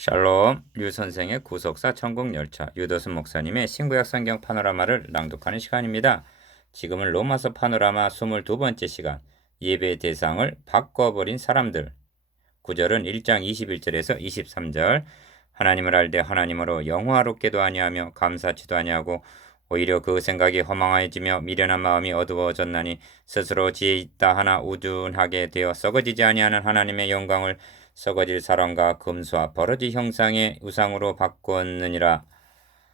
샬롬, 류 선생의 구속사 천국열차, 유도순 목사님의 신구약 성경 파노라마를 낭독하는 시간입니다. 지금은 로마서 파노라마 22번째 시간, 예배의 대상을 바꿔버린 사람들. 구절은 1장 21절에서 23절. 하나님을 알되 하나님으로 영화롭게도 아니하며 감사치도 아니하고 오히려 그 생각이 허망해지며 미련한 마음이 어두워졌나니 스스로 지혜 있다 하나 우둔하게 되어 썩어지지 아니하는 하나님의 영광을 썩어질 사람과 금수와 버러지 형상의 우상으로 바꿨느니라.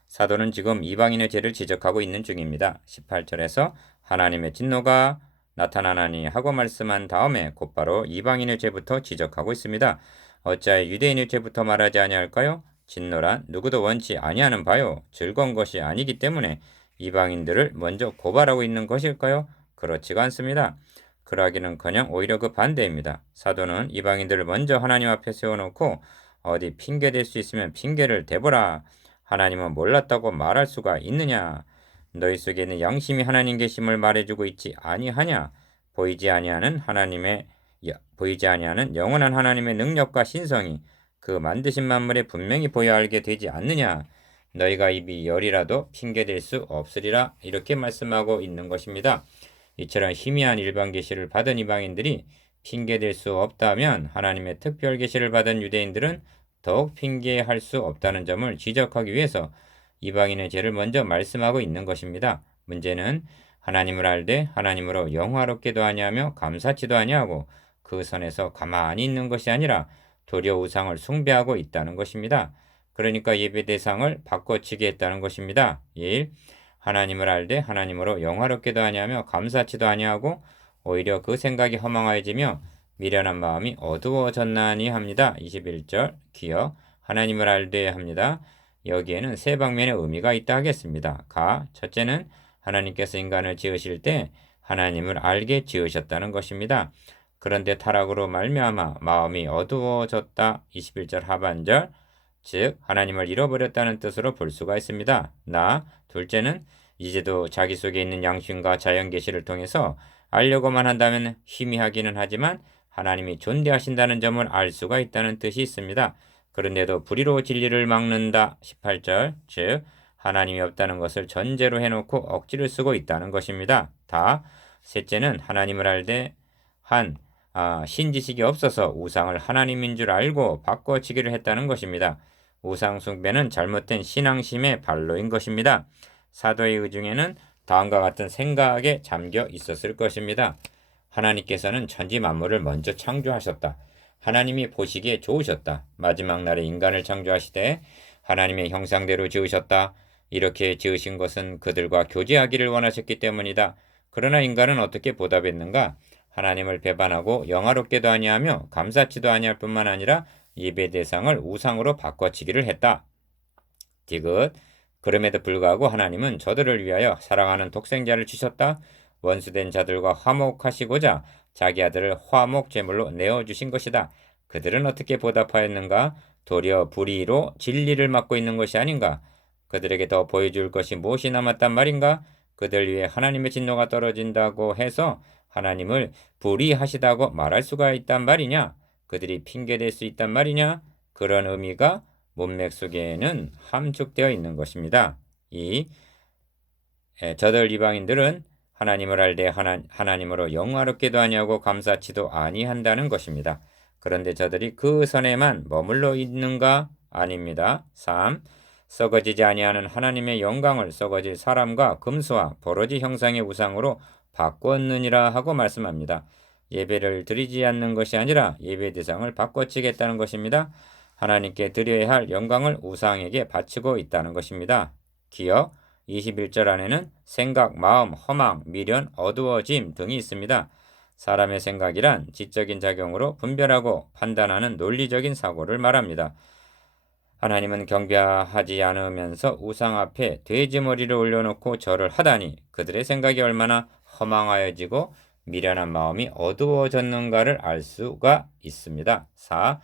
사도는 지금 이방인의 죄를 지적하고 있는 중입니다. 18절에서 하나님의 진노가 나타나나니 하고 말씀한 다음에 곧바로 이방인의 죄부터 지적하고 있습니다. 어찌하여 유대인의 죄부터 말하지 아니할까요? 진노란 누구도 원치 아니하는 바요. 즐거운 것이 아니기 때문에 이방인들을 먼저 고발하고 있는 것일까요? 그렇지가 않습니다. 그러하기는커녕 오히려 그 반대입니다. 사도는 이방인들을 먼저 하나님 앞에 세워놓고 어디 핑계 댈 수 있으면 핑계를 대보라. 하나님은 몰랐다고 말할 수가 있느냐? 너희 속에 있는 양심이 하나님 계심을 말해주고 있지 아니하냐? 보이지 아니하는 영원한 하나님의 능력과 신성이 그 만드신 만물에 분명히 보여 알게 되지 않느냐? 너희가 입이 열이라도 핑계댈 수 없으리라. 이렇게 말씀하고 있는 것입니다. 이처럼 희미한 일반 계시를 받은 이방인들이 핑계댈 수 없다면 하나님의 특별 계시를 받은 유대인들은 더욱 핑계할 수 없다는 점을 지적하기 위해서 이방인의 죄를 먼저 말씀하고 있는 것입니다. 문제는 하나님을 알되 하나님으로 영화롭게도 아니하며 감사치도 아니하고 그 선에서 가만히 있는 것이 아니라 도리어 우상을 숭배하고 있다는 것입니다. 그러니까 예배 대상을 바꿔치기 했다는 것입니다. 1. 하나님을 알되 하나님으로 영화롭게도 아니하며 감사치도 아니하고 오히려 그 생각이 허망해지며 미련한 마음이 어두워졌나니 합니다. 21절 기억 하나님을 알되 합니다. 여기에는 세 방면의 의미가 있다 하겠습니다. 첫째는 하나님께서 인간을 지으실 때 하나님을 알게 지으셨다는 것입니다. 그런데 타락으로 말미암아 마음이 어두워졌다. 21절 하반절 즉 하나님을 잃어버렸다는 뜻으로 볼 수가 있습니다. 둘째는 이제도 자기 속에 있는 양심과 자연 계시를 통해서 알려고만 한다면 희미하기는 하지만 하나님이 존재하신다는 점을 알 수가 있다는 뜻이 있습니다. 그런데도 불의로 진리를 막는다. 18절 즉 하나님이 없다는 것을 전제로 해놓고 억지를 쓰고 있다는 것입니다. 셋째는 하나님을 알되 신지식이 없어서 우상을 하나님인 줄 알고 바꿔치기를 했다는 것입니다. 우상 숭배는 잘못된 신앙심의 발로인 것입니다. 사도의 의중에는 다음과 같은 생각에 잠겨 있었을 것입니다. 하나님께서는 천지 만물을 먼저 창조하셨다. 하나님이 보시기에 좋으셨다. 마지막 날에 인간을 창조하시되 하나님의 형상대로 지으셨다. 이렇게 지으신 것은 그들과 교제하기를 원하셨기 때문이다. 그러나 인간은 어떻게 보답했는가? 하나님을 배반하고 영화롭게도 아니하며 감사치도 아니할 뿐만 아니라 예배 대상을 우상으로 바꿔치기를 했다. 디귿 그럼에도 불구하고 하나님은 저들을 위하여 사랑하는 독생자를 주셨다. 원수된 자들과 화목하시고자 자기 아들을 화목 제물로 내어주신 것이다. 그들은 어떻게 보답하였는가? 도리어 불의로 진리를 막고 있는 것이 아닌가? 그들에게 더 보여줄 것이 무엇이 남았단 말인가? 그들 위해 하나님의 진노가 떨어진다고 해서 하나님을 불의하시다고 말할 수가 있단 말이냐? 그들이 핑계댈 수 있단 말이냐? 그런 의미가 문맥 속에는 함축되어 있는 것입니다. 저들 이방인들은 하나님을 알되 하나님으로 영화롭게도 아니하고 감사치도 아니한다는 것입니다. 그런데 저들이 그 선에만 머물러 있는가? 아닙니다. 3. 썩어지지 아니하는 하나님의 영광을 썩어질 사람과 금수와 버러지 형상의 우상으로 바꿨느니라 하고 말씀합니다. 예배를 드리지 않는 것이 아니라 예배 대상을 바꿔치겠다는 것입니다. 하나님께 드려야 할 영광을 우상에게 바치고 있다는 것입니다. 기억 21절 안에는 생각, 마음, 허망, 미련, 어두워짐 등이 있습니다. 사람의 생각이란 지적인 작용으로 분별하고 판단하는 논리적인 사고를 말합니다. 하나님은 경배하지 않으면서 우상 앞에 돼지머리를 올려놓고 절을 하다니 그들의 생각이 얼마나 허망하여지고 미련한 마음이 어두워졌는가를 알 수가 있습니다. 4.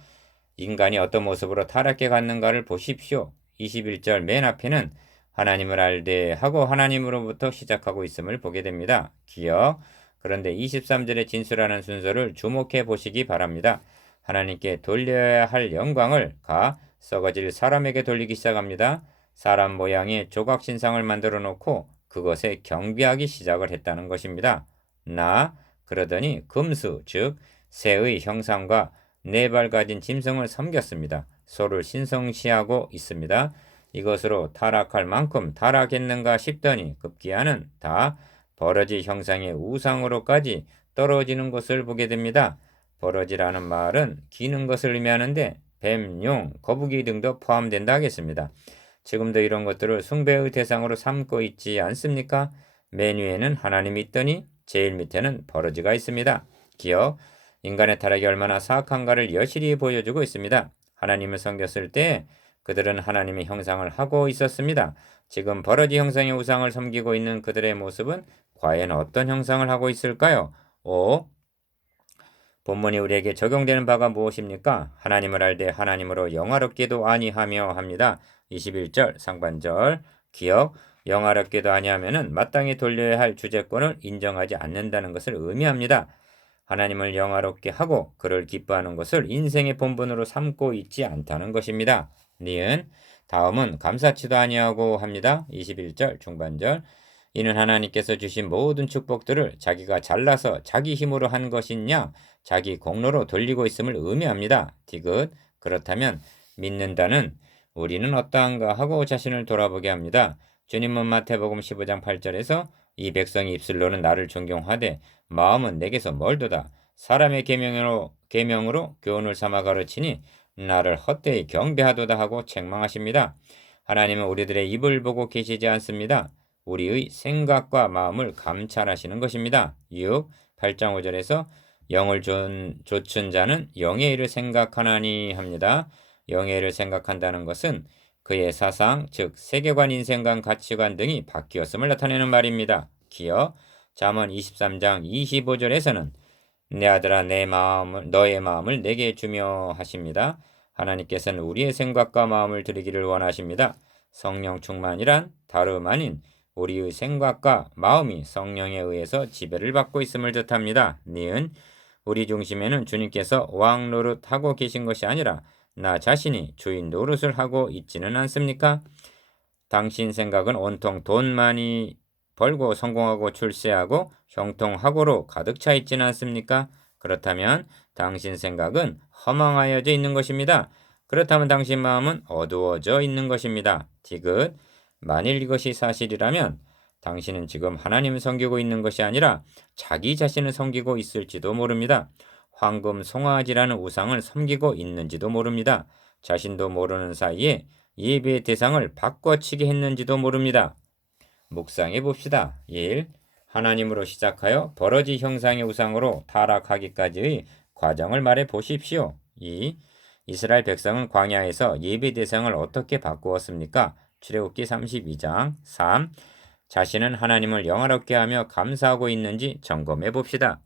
인간이 어떤 모습으로 타락해 갔는가를 보십시오. 21절 맨 앞에는 하나님을 알되 하고 하나님으로부터 시작하고 있음을 보게 됩니다. 기억. 그런데 23절에 진술하는 순서를 주목해 보시기 바랍니다. 하나님께 돌려야 할 영광을 썩어질 사람에게 돌리기 시작합니다. 사람 모양의 조각 신상을 만들어 놓고 그것에 경배하기 시작을 했다는 것입니다. 그러더니 금수 즉 새의 형상과 네 발 가진 짐승을 섬겼습니다. 소를 신성시하고 있습니다. 이것으로 타락할 만큼 타락했는가 싶더니 급기야는 다 버러지 형상의 우상으로까지 떨어지는 것을 보게 됩니다. 버러지라는 말은 기는 것을 의미하는데 뱀, 용, 거북이 등도 포함된다 하겠습니다. 지금도 이런 것들을 숭배의 대상으로 삼고 있지 않습니까? 메뉴에는 하나님이 있더니 제일 밑에는 버러지가 있습니다. 기억, 인간의 타락이 얼마나 사악한가를 여실히 보여주고 있습니다. 하나님을 섬겼을 때 그들은 하나님의 형상을 하고 있었습니다. 지금 버러지 형상의 우상을 섬기고 있는 그들의 모습은 과연 어떤 형상을 하고 있을까요? 5. 본문이 우리에게 적용되는 바가 무엇입니까? 하나님을 알되 하나님으로 영화롭게도 아니하며 합니다. 21절 상반절 기억 영화롭게도 아니하면은 마땅히 돌려야 할 주제권을 인정하지 않는다는 것을 의미합니다. 하나님을 영화롭게 하고 그를 기뻐하는 것을 인생의 본분으로 삼고 있지 않다는 것입니다. 니은 다음은 감사치도 아니하고 합니다. 21절 중반절 이는 하나님께서 주신 모든 축복들을 자기가 잘나서 자기 힘으로 한 것이냐 자기 공로로 돌리고 있음을 의미합니다. 디귿 그렇다면 믿는다는 우리는 어떠한가 하고 자신을 돌아보게 합니다. 주님은 마태복음 15장 8절에서 이 백성이 입술로는 나를 존경하되 마음은 내게서 멀도다. 사람의 계명으로 교훈을 삼아 가르치니 나를 헛되이 경배하도다 하고 책망하십니다. 하나님은 우리들의 입을 보고 계시지 않습니다. 우리의 생각과 마음을 감찰하시는 것입니다. 6. 8장 5절에서 영을 좇은 자는 영의 일을 생각하나니 합니다. 영의 일을 생각한다는 것은 그의 사상, 즉 세계관, 인생관, 가치관 등이 바뀌었음을 나타내는 말입니다. 기어 잠언 23장 25절에서는 내 아들아 너의 마음을 내게 주며 하십니다. 하나님께서는 우리의 생각과 마음을 드리기를 원하십니다. 성령 충만이란 다름 아닌 우리의 생각과 마음이 성령에 의해서 지배를 받고 있음을 뜻합니다. 니은 우리 중심에는 주님께서 왕 노릇하고 계신 것이 아니라 나 자신이 주인 노릇을 하고 있지는 않습니까? 당신 생각은 온통 돈 많이 벌고 성공하고 출세하고 형통하고로 가득 차 있지는 않습니까? 그렇다면 당신 생각은 허망하여져 있는 것입니다. 그렇다면 당신 마음은 어두워져 있는 것입니다. 디귿 만일 이것이 사실이라면 당신은 지금 하나님을 섬기고 있는 것이 아니라 자기 자신을 섬기고 있을지도 모릅니다. 황금 송아지라는 우상을 섬기고 있는지도 모릅니다. 자신도 모르는 사이에 예배의 대상을 바꿔치기 했는지도 모릅니다. 묵상해 봅시다. 1. 하나님으로 시작하여 버러지 형상의 우상으로 타락하기까지의 과정을 말해 보십시오. 2. 이스라엘 백성은 광야에서 예배 대상을 어떻게 바꾸었습니까? 출애굽기 32장. 3. 자신은 하나님을 영화롭게 하며 감사하고 있는지 점검해 봅시다.